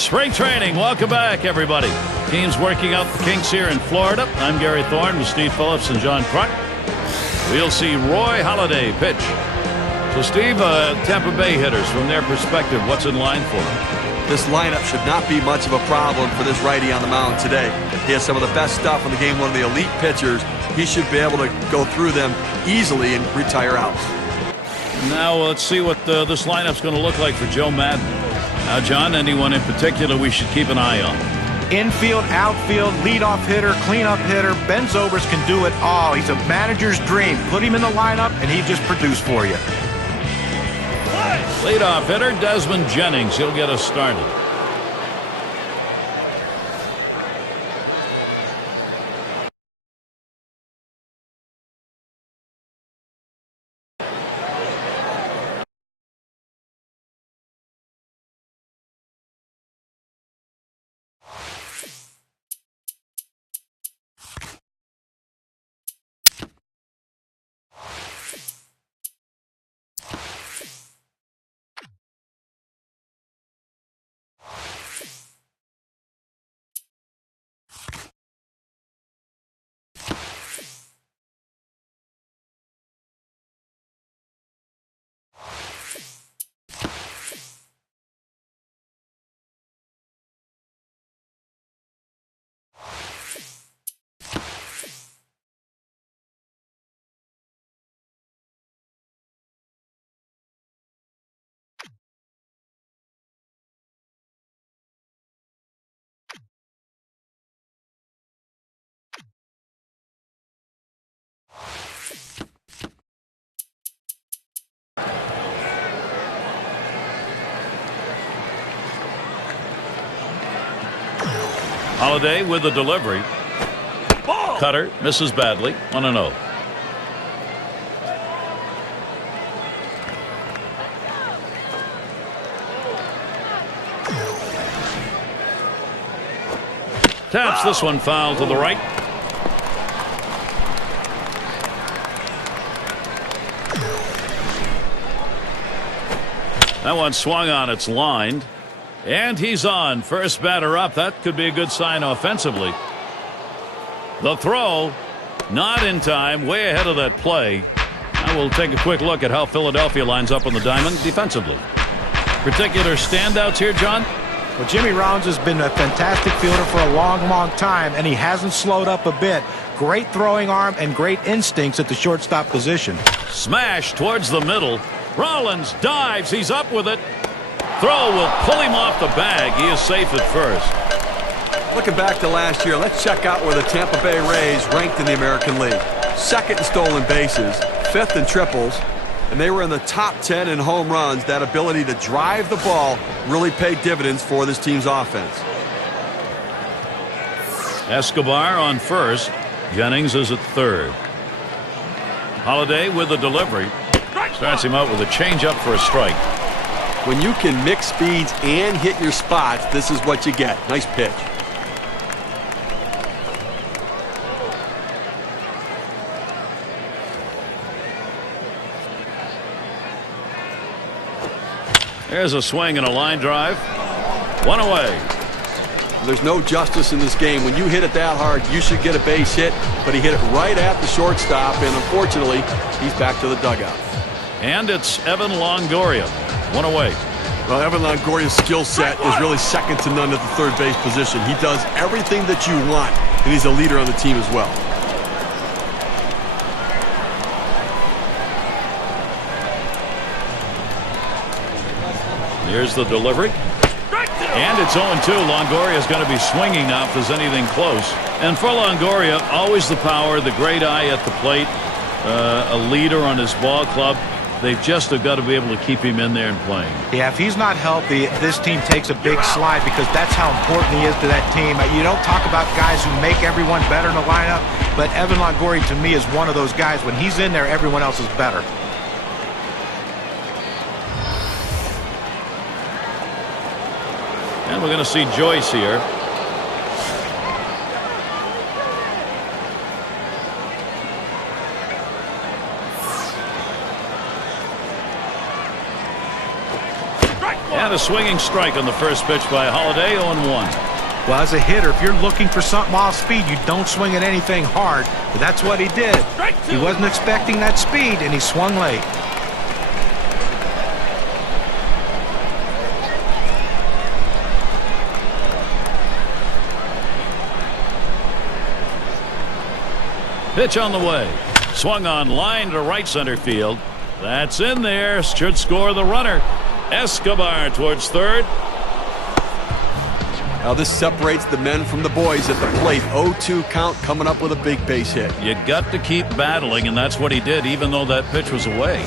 Spring training. Welcome back, everybody. Teams working out the kinks here in Florida. I'm Gary Thorne with Steve Phillips and John Kruk. We'll see Roy Halladay pitch. So, Steve, Tampa Bay hitters, from their perspective, what's in line for them? This lineup should not be much of a problem for this righty on the mound today. He has some of the best stuff in the game, one of the elite pitchers. He should be able to go through them easily and retire outs. Now let's see what this lineup's going to look like for Joe Madden. Now, John, anyone in particular we should keep an eye on? Infield, outfield, leadoff hitter, cleanup hitter. Ben Zobrist can do it all. He's a manager's dream. Put him in the lineup, and he just produced for you. Leadoff hitter Desmond Jennings. He'll get us started. Halladay with the delivery. Ball. Cutter misses badly. 1-0. Taps this one foul to the right. That one swung on, it's lined. And he's on. First batter up. That could be a good sign offensively. The throw, not in time, way ahead of that play. Now we'll take a quick look at how Philadelphia lines up on the diamond defensively. Particular standouts here, John? Well, Jimmy Rollins has been a fantastic fielder for a long, long time, and he hasn't slowed up a bit. Great throwing arm and great instincts at the shortstop position. Smash towards the middle. Rollins dives. He's up with it. Throw will pull him off the bag. He is safe at first. Looking back to last year, let's check out where the Tampa Bay Rays ranked in the American League. Second in stolen bases, fifth in triples, and they were in the top 10 in home runs. That ability to drive the ball really paid dividends for this team's offense. Escobar on first. Jennings is at third. Halladay with the delivery. Starts him out with a changeup for a strike. When you can mix speeds and hit your spots, this is what you get. Nice pitch. There's a swing and a line drive. One away. There's no justice in this game. When you hit it that hard, you should get a base hit, but he hit it right at the shortstop, and unfortunately, he's back to the dugout. And it's Evan Longoria. One away. Well, Evan Longoria's skill set is really second to none at the third base position. He does everything that you want, and he's a leader on the team as well. Here's the delivery. And it's 0-2. Longoria is going to be swinging now if there's anything close. And for Longoria, always the power, the great eye at the plate, a leader on his ball club. They've just got to be able to keep him in there and playing. Yeah, if he's not healthy, this team takes a big slide because that's how important he is to that team. You don't talk about guys who make everyone better in the lineup, but Evan Longoria to me is one of those guys. When he's in there, everyone else is better. And we're going to see Joyce here. And a swinging strike on the first pitch by Holiday, 0-1. Well, as a hitter, if you're looking for something off speed, you don't swing at anything hard. But that's what he did. He wasn't expecting that speed, and he swung late. Pitch on the way. Swung on line to right center field. That's in there. Should score the runner. Escobar towards third. Now this separates the men from the boys at the plate. 0-2 count, coming up with a big base hit. You got to keep battling, and that's what he did, even though that pitch was away.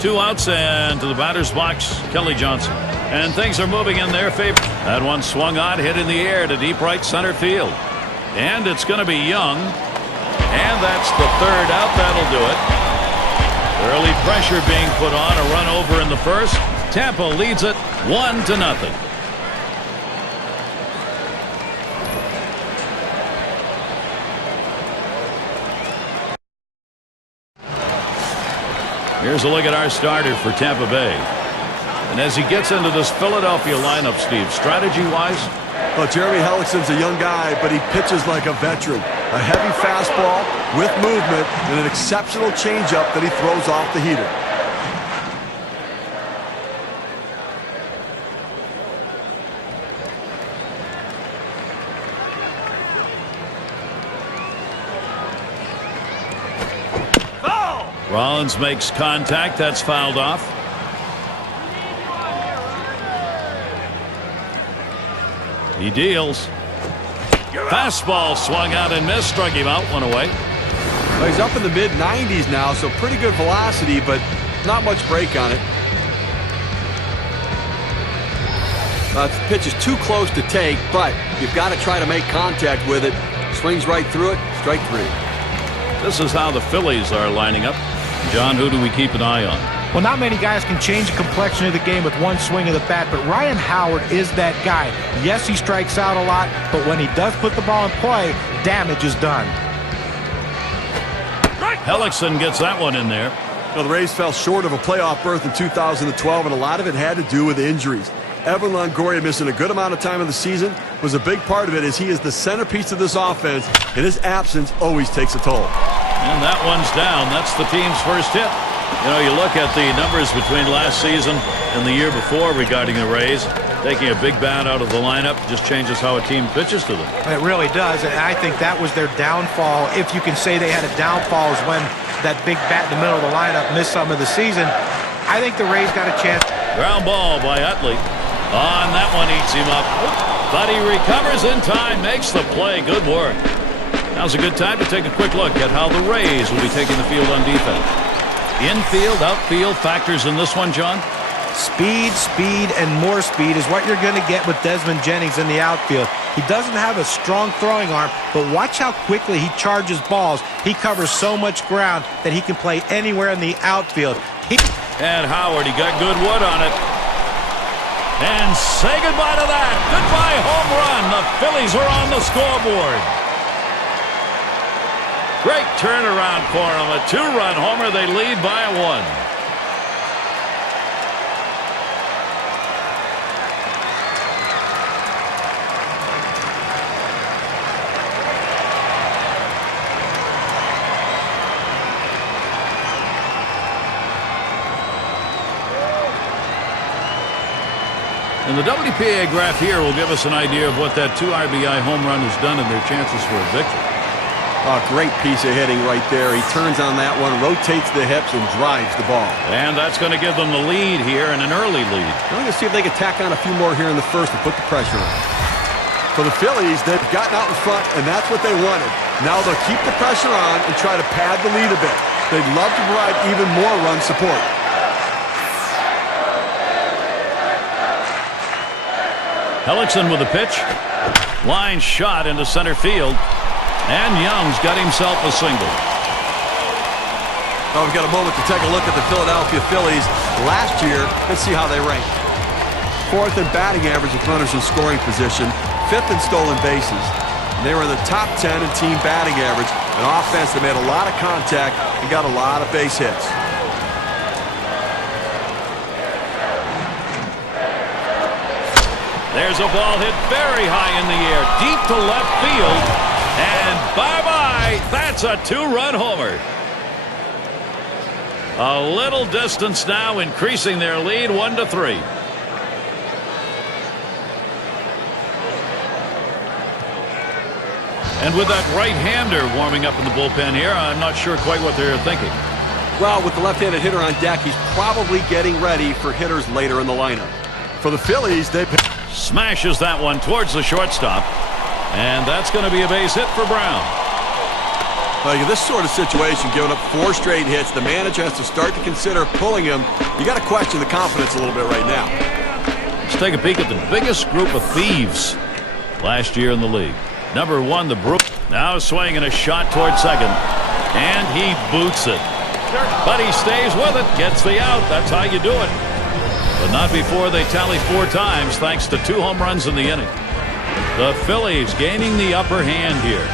2 outs, and to the batter's box, Kelly Johnson. And things are moving in their favor. That one swung on, hit in the air to deep right center field. And it's going to be Young. And that's the third out. That'll do it. Early pressure being put on, a run over in the first. Tampa leads it 1-0. Here's a look at our starter for Tampa Bay. And as he gets into this Philadelphia lineup, Steve, strategy-wise? Well, Jeremy Hellickson's a young guy, but he pitches like a veteran. A heavy fastball with movement and an exceptional changeup that he throws off the heater. Rollins makes contact. That's fouled off. He deals. Fastball swung out and missed. Struck him out. One away. Well, he's up in the mid-90s now, so pretty good velocity, but not much break on it. The pitch is too close to take, but you've got to try to make contact with it. Swings right through it. Strike 3. This is how the Phillies are lining up. John, who do we keep an eye on? Well, not many guys can change the complexion of the game with one swing of the bat, but Ryan Howard is that guy. Yes, he strikes out a lot, but when he does put the ball in play, damage is done. Hellickson gets that one in there. Well, the Rays fell short of a playoff berth in 2012, and a lot of it had to do with injuries. Evan Longoria missing a good amount of time in the season was a big part of it, as he is the centerpiece of this offense, and his absence always takes a toll. And that one's down. That's the team's first hit. You know, you look at the numbers between last season and the year before regarding the Rays. Taking a big bat out of the lineup just changes how a team pitches to them. It really does, and I think that was their downfall. If you can say they had a downfall, is when that big bat in the middle of the lineup missed some of the season. I think the Rays got a chance. Ground ball by Utley. On that one, eats him up. But he recovers in time, makes the play. Good work. Now's a good time to take a quick look at how the Rays will be taking the field on defense. Infield, outfield factors in this one, John? Speed, speed, and more speed is what you're going to get with Desmond Jennings in the outfield. He doesn't have a strong throwing arm, but watch how quickly he charges balls. He covers so much ground that he can play anywhere in the outfield. And Howard, he got good wood on it. And say goodbye to that. Goodbye home run. The Phillies are on the scoreboard. Great turnaround for them. A 2-run homer. They lead by 1. And the WPA graph here will give us an idea of what that 2 RBI home run has done and their chances for a victory. A great piece of hitting right there. He turns on that one, rotates the hips, and drives the ball. And that's going to give them the lead here, and an early lead. I'm going to see if they can tack on a few more here in the first and put the pressure on. For the Phillies, they've gotten out in front, and that's what they wanted. Now they'll keep the pressure on and try to pad the lead a bit. They'd love to provide even more run support. Hellickson with a pitch. Line shot into center field. And Young's got himself a single. Well, we've got a moment to take a look at the Philadelphia Phillies last year. Let's see how they rank. 4th in batting average with runners in scoring position. 5th in stolen bases. And they were in the top 10 in team batting average. An offense that made a lot of contact and got a lot of base hits. There's a ball hit very high in the air, deep to left field, and bye-bye. That's a two-run homer. A little distance now, increasing their lead 1-3. And with that right-hander warming up in the bullpen here, I'm not sure quite what they're thinking. Well, with the left-handed hitter on deck, he's probably getting ready for hitters later in the lineup. For the Phillies, they smashes that one towards the shortstop, and that's going to be a base hit for Brown. In this sort of situation, giving up 4 straight hits, the manager has to start to consider pulling him. You got to question the confidence a little bit right now. Let's take a peek at the biggest group of thieves last year in the league. Number 1, the Brewers. Now swinging a shot toward second, and he boots it. But he stays with it, gets the out. That's how you do it. But not before they tally 4 times, thanks to 2 home runs in the inning. The Phillies gaining the upper hand here.